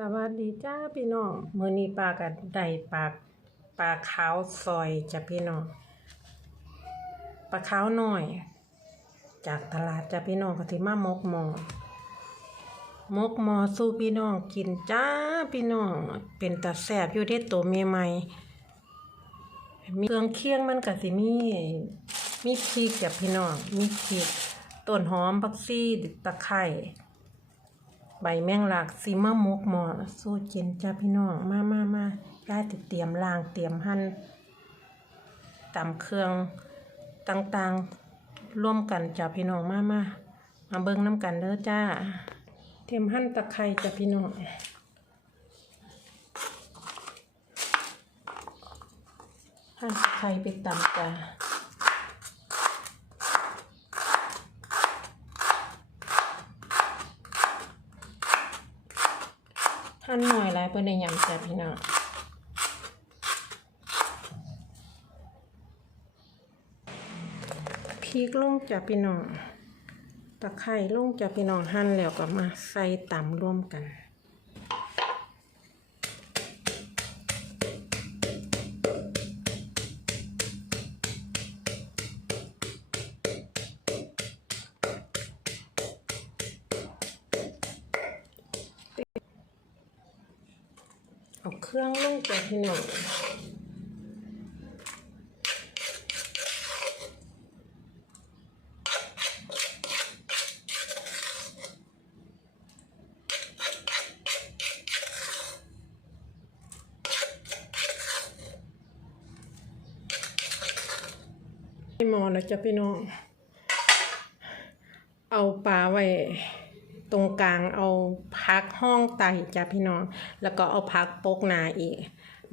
สวัสดีจ้าพี่น้องมื้อนี้ปลากันได้ปลาปลาขาวซอยจ้ะพี่น้องปลาขาวหน้อย จากตลาดจ้ะพี่น้องก็สิมามกหมอมกหมอสู้พี่น้องกินจ้าพี่น้องเป็นตาแซบอยู่เด้ตัวใหม่มีเครื่องเคียงมันก็สิมีมีพริกจ้ะพี่น้องมีพริกต้นหอมผักชีตะไคร้ ใบแมงลักซีมะมกหมอสู้เจนจ้าพี่น้อง มามามาได้ติเตรียมล้างเตรียมหั่นตำเครื่องต่างๆ ร่วมกันจ้าพี่น้องมามามาเบิ่งน้ำกันเด้อจ้า เตรียมหั่นตะไคร้จ้าพี่น้องหั่นตะไคร้ไปตำจ้า หั่นหน่อยหลาย เพื่อได้ยำแซ่บพี่น้องพริกลงจากพี่น้องตะไคร้ลงจากพี่น้องหั่นแล้วก็มาใส่ตำร่วมกัน เครื่องลงจ้ะพี่น้องหมอนะจ้ะพี่น้อง เอาปลาไว้ ตรงกลางเอาพักห้องไตจ้ะพี่น้อง แล้วก็เอาพักโปกนาอีก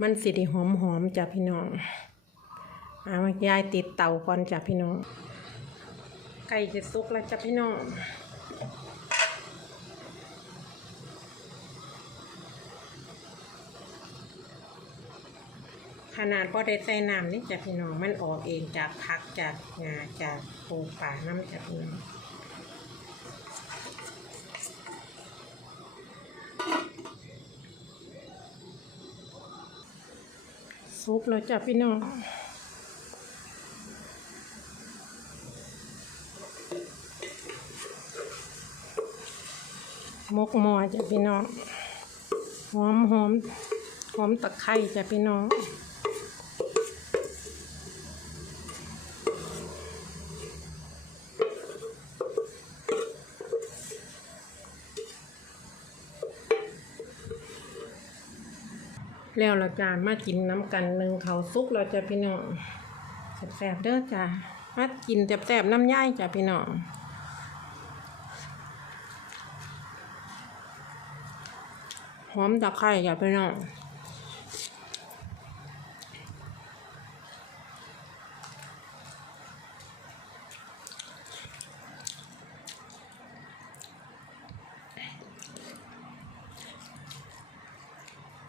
มันสิได้หอมหอมๆจ้ะพี่น้องเอามายายติดเตาก่อนจ้ะพี่น้อง ไก่จะสุกแล้วจ้ะพี่น้องขนาดพอได้ใส่น้ำนี่จ้ะพี่น้องมันออกเองจากพักจากงาจากปูป่าน้ำจ้ะพี่น้อง ซุกแล้วจ้ะพี่น้องมกมอจ้ะพี่น้องหอมหอมหอมตะไคร้จ้ะพี่น้อง แล้วละจ้ามากินน้ำกันหนึ่งเขาซุกเราจะพี่น้องแซบๆเด้อจ้ามากินแซบๆน้ำย่ายจ้ะพี่น้องหอมตะไคร้จ้ะพี่น้อง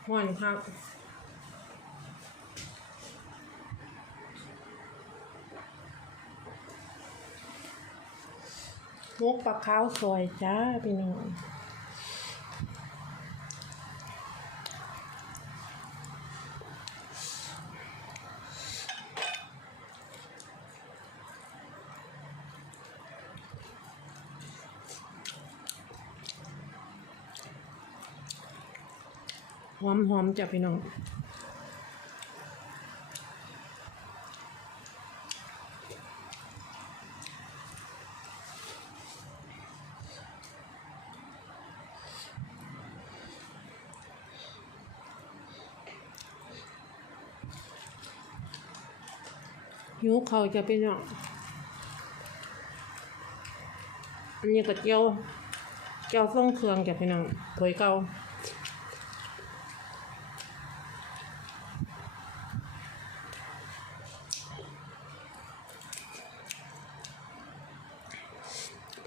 หวานครับมกปลาข้าวซอยจ้าพี่น้อง อมหอมจ้ะพี่น้องหิวเขาจะพี่น้องอันนี้ก็เจียวเจียวส่งเครื่องจะพี่น้องถวยเก่า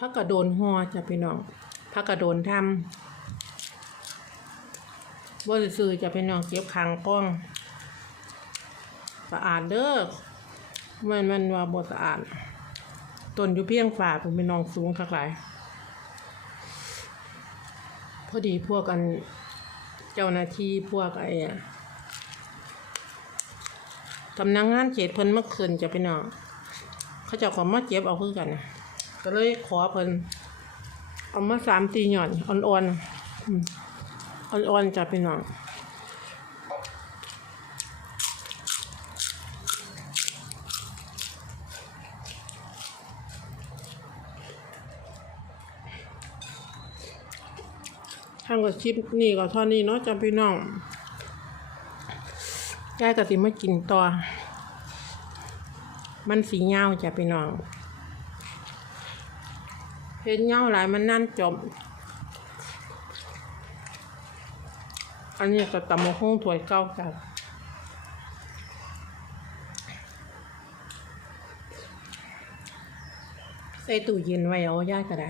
พักกระโดนหัวจ้ะพี่น้องพักกระโดนทำว่าซื้อจะพี่น้องเก็บขังกล้องสะอาดเด้อมันมันว่าบสะอาดต้นอยู่เพียงฝ่าผมเป็นน้องสูงคักหลายพอดีพวกกันเจ้าหน้าที่พวกไอ้ทำนักงานเขตเพิ่นเมื่อคืนจะไปนอนเขาเจะขอมาเจ็บเอาคือกันนะ ก็เลยขอเพิ่นเอามาสามตีหย่อนอ่อนๆอ่อนๆจะไปนอนทางกับชิปนี่ก็เท่านี้เนาะจำพี่น้องยายก็สิมากินต่อ มันสีเงาจ้ะพี่น้อง เห็นเงาหลายมันนั่นจม อันนี้ก็ตำมะฮุ่งถวยเก้าจ้ะใส่ตู้เย็นไว้เอาย่ายก็ได้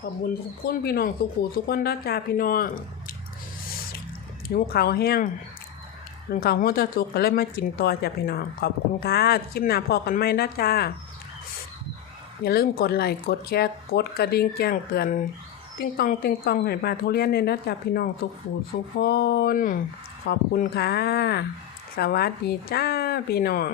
ขอบคุญทุกคนพี่น้องทุกผู้ทุกคนด้าจ้าพี่น้อง หิวข้าแห้งถึงข้าหัวตะสุกก็เลยมากินต่อจ้าพี่น้อง ขอบคุณค่ะคลิปหน้าพอกันไหมน้าจ้า อย่าลืมกดไลค์กดแชร์กดกระดิ่งแจ้งเตือน ติ้งตองติ้งตองให้มาทุเรียนในด้าจ้าพี่น้องทุกผู้ทุกคน ขอบคุณค่ะ สวัสดีจ้าพี่น้อง